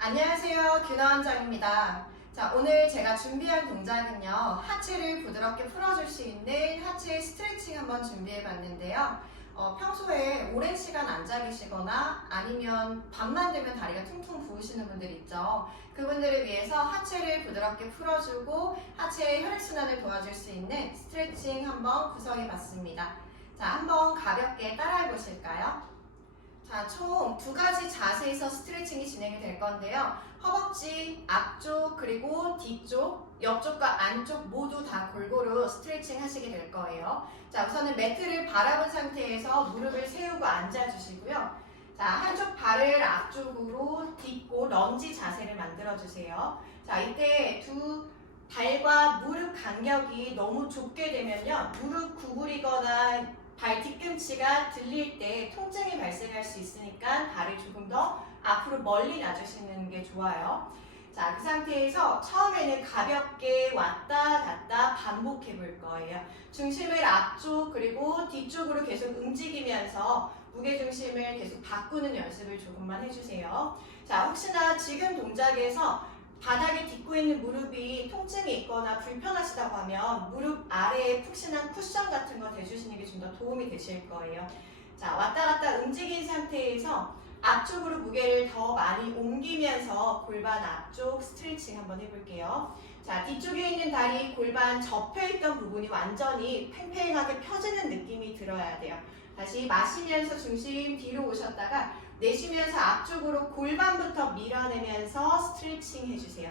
안녕하세요. 균아 원장입니다. 자, 오늘 제가 준비한 동작은요. 하체를 부드럽게 풀어줄 수 있는 하체 스트레칭 한번 준비해 봤는데요. 평소에 오랜 시간 앉아 계시거나 아니면 밤만 되면 다리가 퉁퉁 부으시는 분들 있죠. 그분들을 위해서 하체를 부드럽게 풀어주고 하체의 혈액순환을 도와줄 수 있는 스트레칭 한번 구성해 봤습니다. 자, 한번 가볍게 따라해 보실까요? 자, 총 두 가지 자세에서 스트레칭이 진행이 될 건데요. 허벅지 앞쪽 그리고 뒤쪽, 옆쪽과 안쪽 모두 다 골고루 스트레칭 하시게 될 거예요. 자, 우선은 매트를 바라본 상태에서 무릎을 세우고 앉아주시고요. 자, 한쪽 발을 앞쪽으로 딛고 런지 자세를 만들어주세요. 자, 이때 두 발과 무릎 간격이 너무 좁게 되면요. 무릎 구부리거나 발 뒤꿈치가 들릴 때 통증이 발생할 수 있으니까 발을 조금 더 앞으로 멀리 놔주시는 게 좋아요. 자, 그 상태에서 처음에는 가볍게 왔다 갔다 반복해 볼 거예요. 중심을 앞쪽 그리고 뒤쪽으로 계속 움직이면서 무게중심을 계속 바꾸는 연습을 조금만 해주세요. 자, 혹시나 지금 동작에서 바닥에 딛고 있는 무릎이 통증이 있거나 불편하시다고 하면 무릎 아래에 푹신한 쿠션 같은 거 대주시는 게 좀 더 도움이 되실 거예요. 자, 왔다 갔다 움직인 상태에서 앞쪽으로 무게를 더 많이 옮기면서 골반 앞쪽 스트레칭 한번 해볼게요. 자, 뒤쪽에 있는 다리 골반 접혀있던 부분이 완전히 팽팽하게 펴지는 느낌이 들어야 돼요. 다시 마시면서 중심 뒤로 오셨다가 내쉬면서 앞쪽으로 골반부터 밀어내면서 스트레칭 해주세요.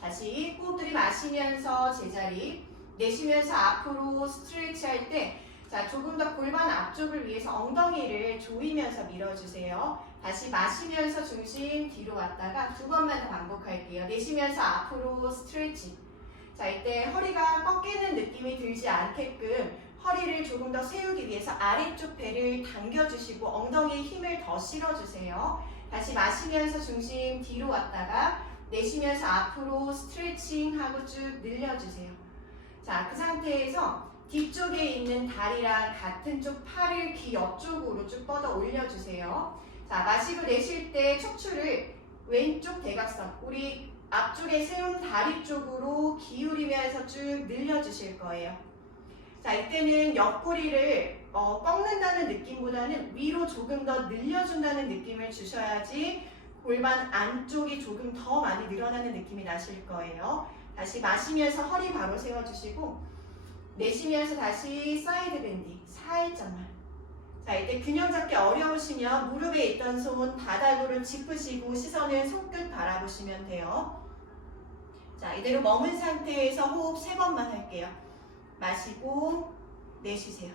다시 호흡 들이마시면서 제자리, 내쉬면서 앞으로 스트레치 할 때 자, 조금 더 골반 앞쪽을 위해서 엉덩이를 조이면서 밀어주세요. 다시 마시면서 중심 뒤로 왔다가 두 번만 더 반복할게요. 내쉬면서 앞으로 스트레치. 자, 이때 허리가 꺾이는 느낌이 들지 않게끔 허리를 조금 더 세우기 위해서 아래쪽 배를 당겨주시고 엉덩이에 힘을 더 실어주세요. 다시 마시면서 중심 뒤로 왔다가 내쉬면서 앞으로 스트레칭하고 쭉 늘려주세요. 자, 그 상태에서 뒤쪽에 있는 다리랑 같은 쪽 팔을 귀 옆쪽으로 쭉 뻗어 올려주세요. 자, 마시고 내쉴 때 척추를 왼쪽 대각선, 우리 앞쪽에 세운 다리 쪽으로 기울이면서 쭉 늘려주실 거예요. 자, 이때는 옆구리를 꺾는다는 느낌보다는 위로 조금 더 늘려준다는 느낌을 주셔야지 골반 안쪽이 조금 더 많이 늘어나는 느낌이 나실 거예요. 다시 마시면서 허리 바로 세워주시고 내쉬면서 다시 사이드 밴딩 살짝만. 자, 이때 균형 잡기 어려우시면 무릎에 있던 손 바닥으로 짚으시고 시선을 손끝 바라보시면 돼요. 자, 이대로 머문 상태에서 호흡 3번만 할게요. 마시고 내쉬세요.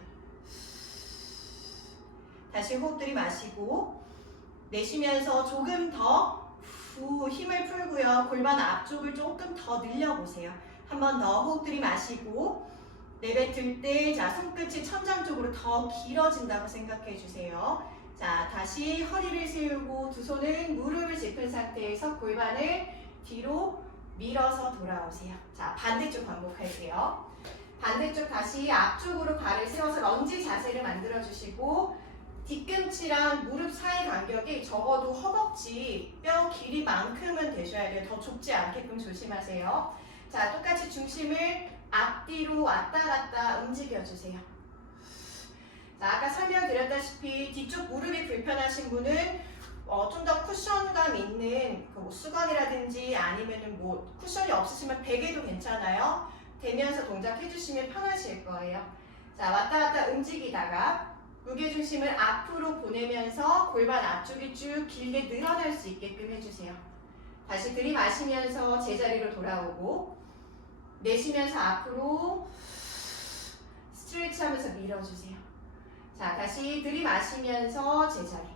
다시 호흡 들이마시고 내쉬면서 조금 더 힘을 풀고요. 골반 앞쪽을 조금 더 늘려보세요. 한 번 더 호흡 들이마시고 내뱉을 때 자, 손끝이 천장 쪽으로 더 길어진다고 생각해 주세요. 자, 다시 허리를 세우고 두 손은 무릎을 짚은 상태에서 골반을 뒤로 밀어서 돌아오세요. 자, 반대쪽 반복할게요. 반대쪽 다시 앞쪽으로 발을 세워서 런지 자세를 만들어 주시고 뒤꿈치랑 무릎 사이 간격이 적어도 허벅지 뼈 길이만큼은 되셔야 돼요. 더 좁지 않게끔 조심하세요. 자, 똑같이 중심을 앞뒤로 왔다 갔다 움직여주세요. 자, 아까 설명드렸다시피 뒤쪽 무릎이 불편하신 분은 좀 더 쿠션감 있는 그 수건이라든지 아니면은 쿠션이 없으시면 베개도 괜찮아요. 대면서 동작 해주시면 편하실 거예요. 자, 왔다 갔다 움직이다가 무게중심을 앞으로 보내면서 골반 앞쪽이 쭉 길게 늘어날 수 있게끔 해주세요. 다시 들이마시면서 제자리로 돌아오고 내쉬면서 앞으로 스트레치 하면서 밀어주세요. 자, 다시 들이마시면서 제자리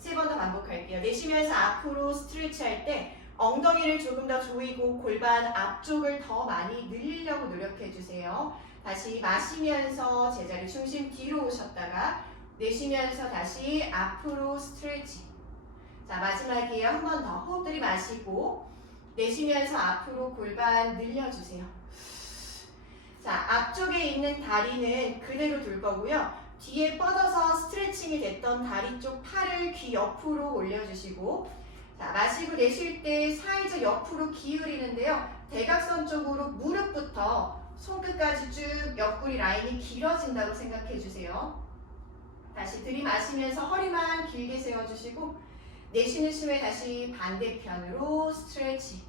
3번 더 반복할게요. 내쉬면서 앞으로 스트레치 할 때 엉덩이를 조금 더 조이고 골반 앞쪽을 더 많이 늘리려고 노력해 주세요. 다시 마시면서 제자리 중심 뒤로 오셨다가 내쉬면서 다시 앞으로 스트레치. 자, 마지막이에요. 한 번 더 호흡 들이마시고 내쉬면서 앞으로 골반 늘려주세요. 자, 앞쪽에 있는 다리는 그대로 둘 거고요. 뒤에 뻗어서 스트레칭이 됐던 다리 쪽 팔을 귀 옆으로 올려주시고 자, 마시고 내쉴 때 사이즈 옆으로 기울이는데요. 대각선 쪽으로 무릎부터 손끝까지 쭉 옆구리 라인이 길어진다고 생각해 주세요. 다시 들이마시면서 허리만 길게 세워주시고 내쉬는 숨에 다시 반대편으로 스트레치.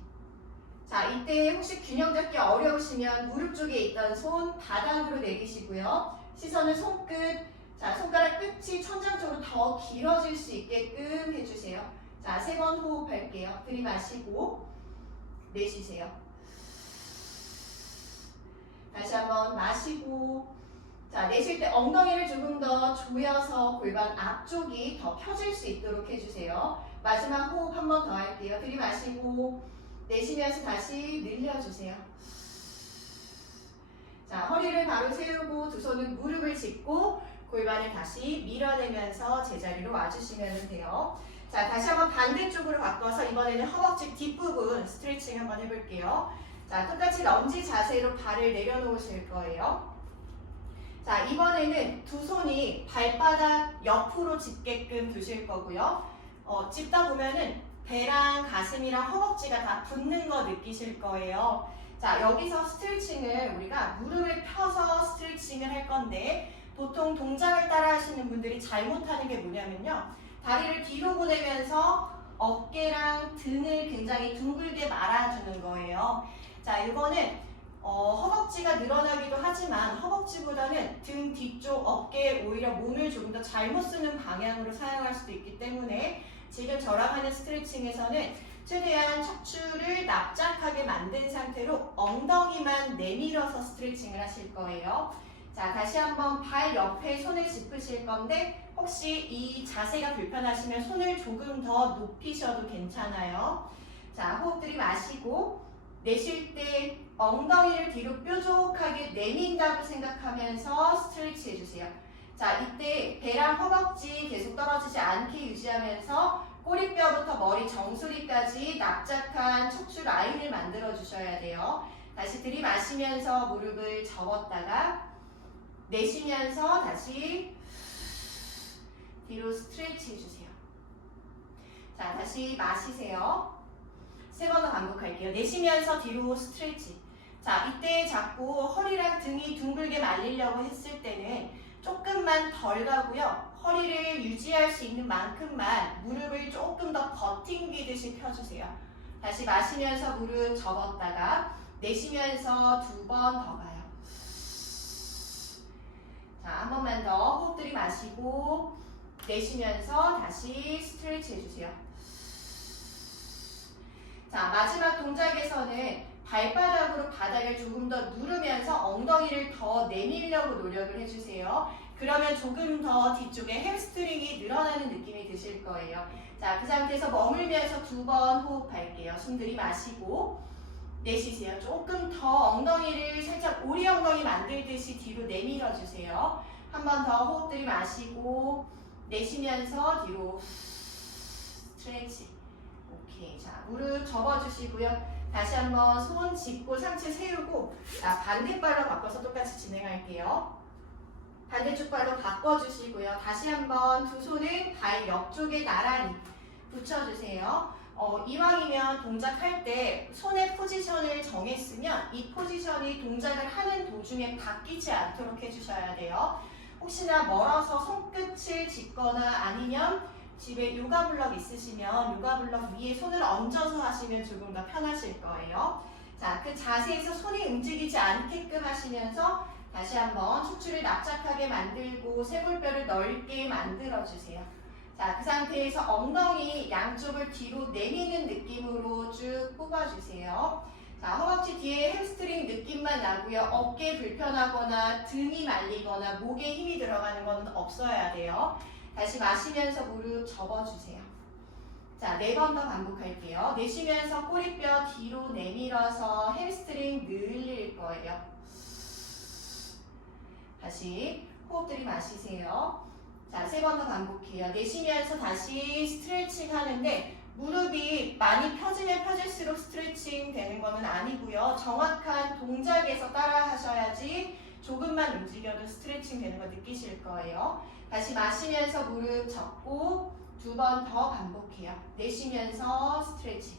자, 이때 혹시 균형 잡기 어려우시면 무릎 쪽에 있던 손 바닥으로 내리시고요. 시선을 손끝, 자, 손가락 끝이 천장 쪽으로 더 길어질 수 있게끔 해주세요. 자, 3번 호흡할게요. 들이마시고 내쉬세요. 다시 한번 마시고, 자, 내쉴 때 엉덩이를 조금 더 조여서 골반 앞쪽이 더 펴질 수 있도록 해주세요. 마지막 호흡 한 번 더 할게요. 들이마시고 내쉬면서 다시 늘려주세요. 자, 허리를 바로 세우고 두 손은 무릎을 짚고 골반을 다시 밀어내면서 제자리로 와주시면 돼요. 자, 다시 한번 반대쪽으로 바꿔서 이번에는 허벅지 뒷부분 스트레칭 한번 해볼게요. 자, 똑같이 런지 자세로 발을 내려놓으실 거예요. 자, 이번에는 두 손이 발바닥 옆으로 짚게끔 두실 거고요. 짚다 보면은 배랑 가슴이랑 허벅지가 다 붙는 거 느끼실 거예요. 자, 여기서 스트레칭을 우리가 무릎을 펴서 스트레칭을 할 건데 보통 동작을 따라 하시는 분들이 잘못하는 게 뭐냐면요. 다리를 뒤로 보내면서 어깨랑 등을 굉장히 둥글게 말아주는 거예요. 자, 이거는 허벅지가 늘어나기도 하지만 허벅지보다는 등 뒤쪽 어깨에 오히려 몸을 조금 더 잘못 쓰는 방향으로 사용할 수도 있기 때문에 지금 저랑 하는 스트레칭에서는 최대한 척추를 납작하게 만든 상태로 엉덩이만 내밀어서 스트레칭을 하실 거예요. 자, 다시 한번 발 옆에 손을 짚으실 건데 혹시 이 자세가 불편하시면 손을 조금 더 높이셔도 괜찮아요. 자, 호흡 들이마시고 내쉴 때 엉덩이를 뒤로 뾰족하게 내민다고 생각하면서 스트레치 해주세요. 자, 이때 배랑 허벅지 계속 떨어지지 않게 유지하면서 꼬리뼈부터 머리 정수리까지 납작한 척추 라인을 만들어 주셔야 돼요. 다시 들이마시면서 무릎을 접었다가 내쉬면서 다시 뒤로 스트레치 해주세요. 자, 다시 마시세요. 3번 더 반복할게요. 내쉬면서 뒤로 스트레치. 자, 이때 자꾸 허리랑 등이 둥글게 말리려고 했을 때는 조금만 덜 가고요. 허리를 유지할 수 있는 만큼만 무릎을 조금 더 버팅기듯이 펴주세요. 다시 마시면서 무릎 접었다가 내쉬면서 2번 더 가요. 자, 한 번만 더 호흡 들이마시고 내쉬면서 다시 스트레치 해주세요. 자, 마지막 동작에서는 발바닥으로 바닥을 조금 더 누르면서 엉덩이를 더 내밀려고 노력을 해주세요. 그러면 조금 더 뒤쪽에 햄스트링이 늘어나는 느낌이 드실 거예요. 자, 그 상태에서 머물면서 2번 호흡할게요. 숨 들이마시고 내쉬세요. 조금 더 엉덩이를 살짝 오리 엉덩이 만들듯이 뒤로 내밀어 주세요. 한 번 더 호흡 들이마시고 내쉬면서 뒤로 스트레치. 오케이. 자, 무릎 접어주시고요. 다시 한번 손 짚고 상체 세우고, 자, 반대발로 바꿔서 똑같이 진행할게요. 반대쪽 발로 바꿔주시고요. 다시 한번 두 손은 발 옆쪽에 나란히 붙여주세요. 이왕이면 동작할 때 손의 포지션을 정했으면 이 포지션이 동작을 하는 도중에 바뀌지 않도록 해주셔야 돼요. 혹시나 멀어서 손끝을 짚거나 아니면 집에 요가 블럭 있으시면 요가 블럭 위에 손을 얹어서 하시면 조금 더 편하실 거예요. 자, 그 자세에서 손이 움직이지 않게끔 하시면서 다시 한번 척추를 납작하게 만들고 쇄골뼈를 넓게 만들어주세요. 자, 그 상태에서 엉덩이 양쪽을 뒤로 내미는 느낌으로 쭉 뽑아주세요. 자, 허벅지 뒤에 햄스트링 느낌만 나고요. 어깨 불편하거나 등이 말리거나 목에 힘이 들어가는 건 없어야 돼요. 다시 마시면서 무릎 접어주세요. 자, 4번 더 반복할게요. 내쉬면서 꼬리뼈 뒤로 내밀어서 햄스트링 늘릴 거예요. 다시 호흡 들이마시세요. 자, 3번 더 반복해요. 내쉬면서 다시 스트레칭 하는데 무릎이 많이 펴지면 펴질수록 스트레칭 되는 거는 아니고요. 정확한 동작에서 따라 하셔야지 조금만 움직여도 스트레칭 되는 거 느끼실 거예요. 다시 마시면서 무릎 접고 두 번 더 반복해요. 내쉬면서 스트레칭.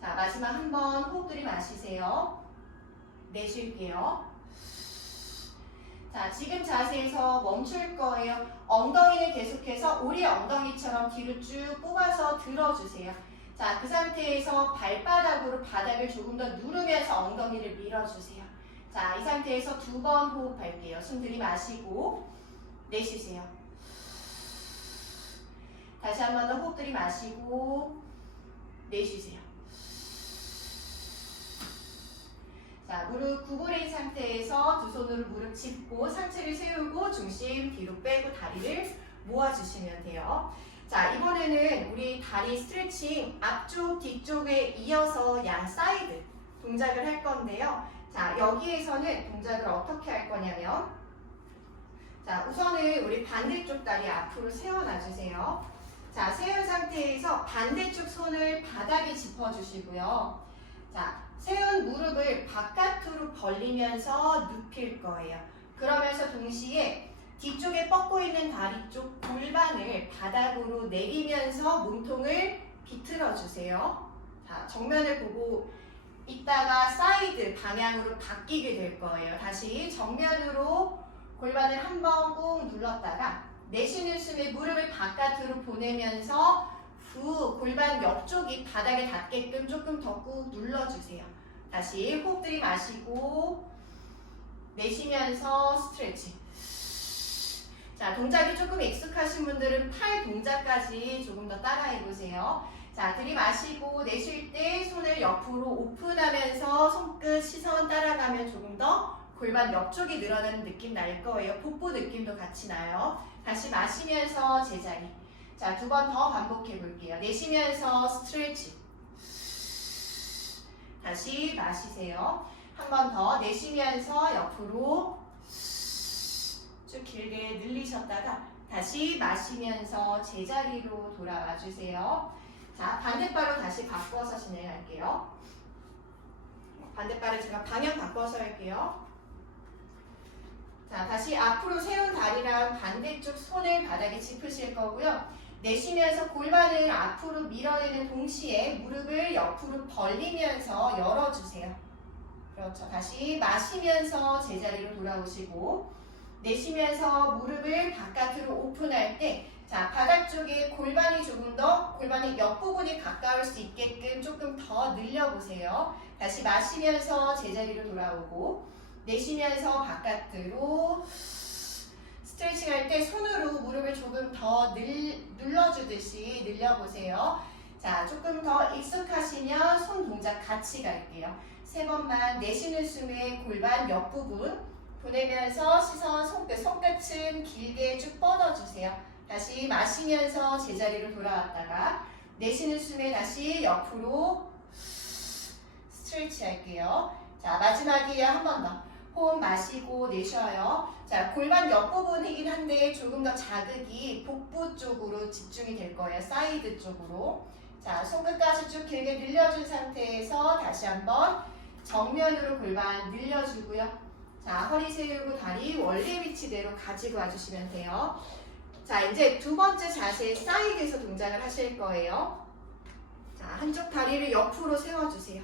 자, 마지막 한 번 호흡 들이마시세요. 내쉴게요. 자, 지금 자세에서 멈출 거예요. 엉덩이는 계속해서 우리 엉덩이처럼 뒤로 쭉 뽑아서 들어주세요. 자, 그 상태에서 발바닥으로 바닥을 조금 더 누르면서 엉덩이를 밀어주세요. 자, 이 상태에서 두 번 호흡할게요. 숨 들이마시고 내쉬세요. 다시 한 번 더 호흡 들이마시고 내쉬세요. 자, 무릎 구부린 상태에서 두 손으로 무릎 짚고 상체를 세우고 중심 뒤로 빼고 다리를 모아주시면 돼요. 자, 이번에는 우리 다리 스트레칭 앞쪽, 뒤쪽에 이어서 양 사이드 동작을 할 건데요. 자, 여기에서는 동작을 어떻게 할 거냐면, 자, 우선은 우리 반대쪽 다리 앞으로 세워놔주세요. 자, 세운 상태에서 반대쪽 손을 바닥에 짚어주시고요. 자, 세운 무릎을 바깥으로 벌리면서 눕힐 거예요. 그러면서 동시에 뒤쪽에 뻗고 있는 다리 쪽 골반을 바닥으로 내리면서 몸통을 비틀어주세요. 자, 정면을 보고 있다가 사이드 방향으로 바뀌게 될 거예요. 다시 정면으로 골반을 한번 꾹 눌렀다가 내쉬는 숨에 무릎을 바깥으로 보내면서 후 골반 옆쪽이 바닥에 닿게끔 조금 더 꾹 눌러주세요. 다시 호흡 들이마시고 내쉬면서 스트레칭. 자, 동작이 조금 익숙하신 분들은 팔 동작까지 조금 더 따라해보세요. 자, 들이마시고 내쉴 때 손을 옆으로 오픈하면서 손끝 시선 따라가면 조금 더 골반 옆쪽이 늘어나는 느낌 날 거예요. 복부 느낌도 같이 나요. 다시 마시면서 제자리. 자, 두 번 더 반복해 볼게요. 내쉬면서 스트레칭. 다시 마시세요. 한 번 더 내쉬면서 옆으로 쭉 길게 늘리셨다가 다시 마시면서 제자리로 돌아와 주세요. 자, 반대발로 다시 바꿔서 진행할게요. 반대발을 제가 방향 바꿔서 할게요. 자, 다시 앞으로 세운 다리랑 반대쪽 손을 바닥에 짚으실 거고요. 내쉬면서 골반을 앞으로 밀어내는 동시에 무릎을 옆으로 벌리면서 열어주세요. 그렇죠. 다시 마시면서 제자리로 돌아오시고 내쉬면서 무릎을 바깥으로 오픈할 때 자, 바닥 쪽에 골반이 조금 더 골반의 옆부분이 가까울 수 있게끔 조금 더 늘려보세요. 다시 마시면서 제자리로 돌아오고 내쉬면서 바깥으로 스트레칭 할 때 손으로 무릎을 조금 더 눌러주듯이 늘려보세요. 자, 조금 더 익숙하시면 손 동작 같이 갈게요. 세 번만 내쉬는 숨에 골반 옆부분 보내면서 시선 손끝은 길게 쭉 뻗어주세요. 다시 마시면서 제자리로 돌아왔다가 내쉬는 숨에 다시 옆으로 스트레칭 할게요. 자, 마지막이에요. 한 번 더. 호흡 마시고 내쉬어요. 자, 골반 옆부분이긴 한데 조금 더 자극이 복부 쪽으로 집중이 될 거예요. 사이드 쪽으로. 자, 손끝까지 쭉 길게 늘려준 상태에서 다시 한번 정면으로 골반 늘려주고요. 자, 허리 세우고 다리 원래 위치대로 가지고 와주시면 돼요. 자, 이제 두 번째 자세 사이드에서 동작을 하실 거예요. 자, 한쪽 다리를 옆으로 세워주세요.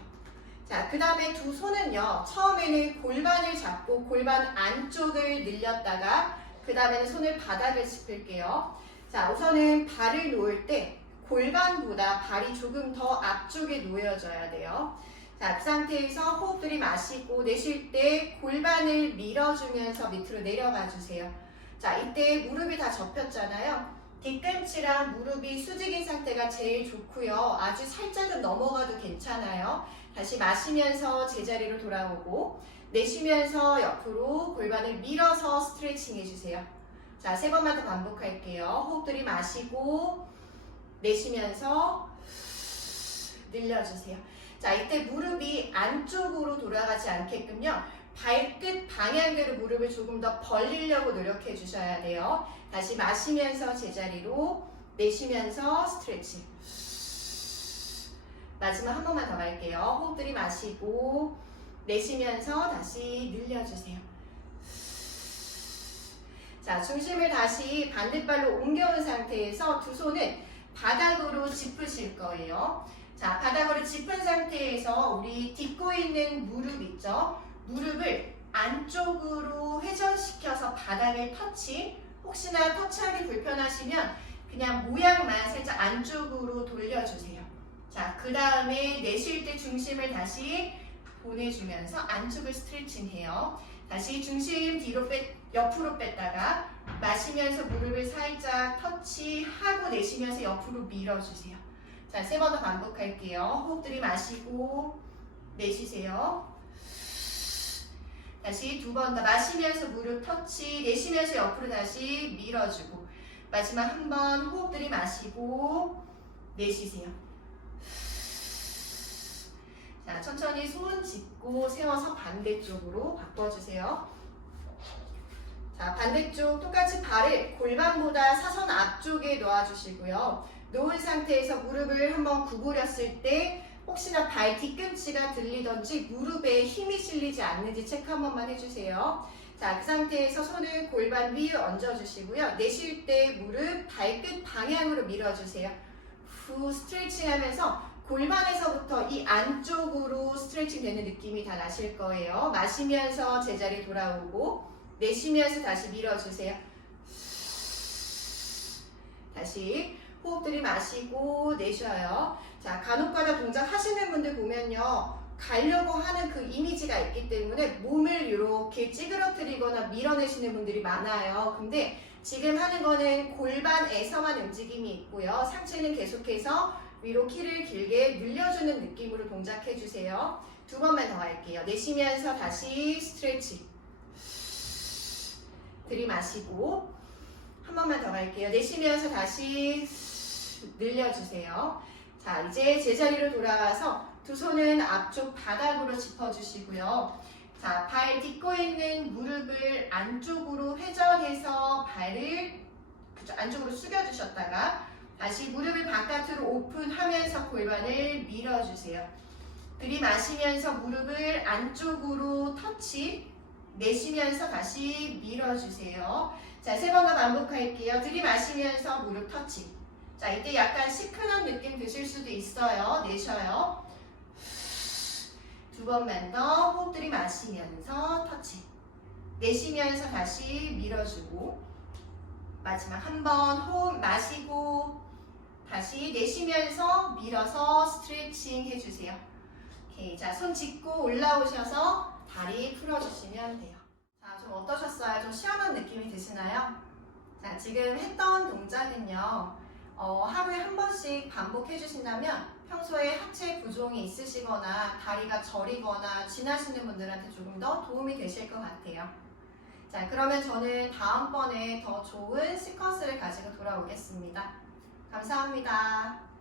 자, 그 다음에 두 손은요, 처음에는 골반을 잡고 골반 안쪽을 늘렸다가 그 다음에는 손을 바닥을 짚을게요. 자, 우선은 발을 놓을 때 골반보다 발이 조금 더 앞쪽에 놓여져야 돼요. 자, 그 상태에서 호흡 들이마시고 내쉴 때 골반을 밀어주면서 밑으로 내려가 주세요. 자, 이때 무릎이 다 접혔잖아요. 뒤꿈치랑 무릎이 수직인 상태가 제일 좋고요. 아주 살짝은 넘어가도 괜찮아요. 다시 마시면서 제자리로 돌아오고 내쉬면서 옆으로 골반을 밀어서 스트레칭 해주세요. 자, 세 번만 더 반복할게요. 호흡 들이마시고 내쉬면서 늘려주세요. 자, 이때 무릎이 안쪽으로 돌아가지 않게끔요. 발끝 방향대로 무릎을 조금 더 벌리려고 노력해 주셔야 돼요. 다시 마시면서 제자리로 내쉬면서 스트레칭. 마지막 한 번만 더 갈게요. 호흡 들이마시고 내쉬면서 다시 늘려주세요. 자, 중심을 다시 반대발로 옮겨온 상태에서 두 손은 바닥으로 짚으실 거예요. 자, 바닥으로 짚은 상태에서 우리 딛고 있는 무릎 있죠? 무릎을 안쪽으로 회전시켜서 바닥을 터치. 혹시나 터치하기 불편하시면 그냥 모양만 살짝 안쪽으로 돌려주세요. 자, 그 다음에 내쉴 때 중심을 다시 보내주면서 안쪽을 스트레칭해요. 다시 중심 뒤로 옆으로 뺐다가 마시면서 무릎을 살짝 터치하고 내쉬면서 옆으로 밀어주세요. 자, 3번 더 반복할게요. 호흡 들이마시고 내쉬세요. 다시 2번 더 마시면서 무릎 터치, 내쉬면서 옆으로 다시 밀어주고 마지막 한 번 호흡 들이마시고 내쉬세요. 자, 천천히 손 짚고 세워서 반대쪽으로 바꿔주세요. 자, 반대쪽 똑같이 발을 골반보다 사선 앞쪽에 놓아주시고요. 놓은 상태에서 무릎을 한번 구부렸을 때 혹시나 발 뒤꿈치가 들리던지 무릎에 힘이 실리지 않는지 체크 한 번만 해주세요. 자, 그 상태에서 손을 골반 위에 얹어주시고요. 내쉴 때 무릎 발끝 방향으로 밀어주세요. 후 스트레칭 하면서 골반에서부터 이 안쪽으로 스트레칭 되는 느낌이 다 나실 거예요. 마시면서 제자리 돌아오고 내쉬면서 다시 밀어주세요. 다시 호흡 들이마시고 내쉬어요. 자, 간혹가다 동작 하시는 분들 보면요. 가려고 하는 그 이미지가 있기 때문에 몸을 이렇게 찌그러뜨리거나 밀어내시는 분들이 많아요. 근데 지금 하는 거는 골반에서만 움직임이 있고요. 상체는 계속해서 위로 키를 길게 늘려주는 느낌으로 동작해주세요. 2번만 더 할게요. 내쉬면서 다시 스트레칭. 들이마시고 한 번만 더 갈게요. 내쉬면서 다시 늘려주세요. 자, 이제 제자리로 돌아와서 두 손은 앞쪽 바닥으로 짚어주시고요. 자, 발 딛고 있는 무릎을 안쪽으로 회전해서 발을 안쪽으로 숙여주셨다가 다시 무릎을 바깥으로 오픈하면서 골반을 밀어주세요. 들이마시면서 무릎을 안쪽으로 터치, 내쉬면서 다시 밀어주세요. 자, 3번 더 반복할게요. 들이마시면서 무릎 터치. 자, 이때 약간 시큰한 느낌 드실 수도 있어요. 내쉬어요. 2번만 더 호흡 들이마시면서 터치. 내쉬면서 다시 밀어주고 마지막 한 번 호흡 마시고 다시 내쉬면서 밀어서 스트레칭 해주세요. 오케이, 자, 손 짚고 올라오셔서 다리 풀어주시면 돼요. 자, 좀 어떠셨어요? 좀 시원한 느낌이 드시나요? 자, 지금 했던 동작은요. 하루에 한 번씩 반복해 주신다면 평소에 하체 부종이 있으시거나 다리가 저리거나 지나시는 분들한테 조금 더 도움이 되실 것 같아요. 자, 그러면 저는 다음번에 더 좋은 시퀀스를 가지고 돌아오겠습니다. 감사합니다.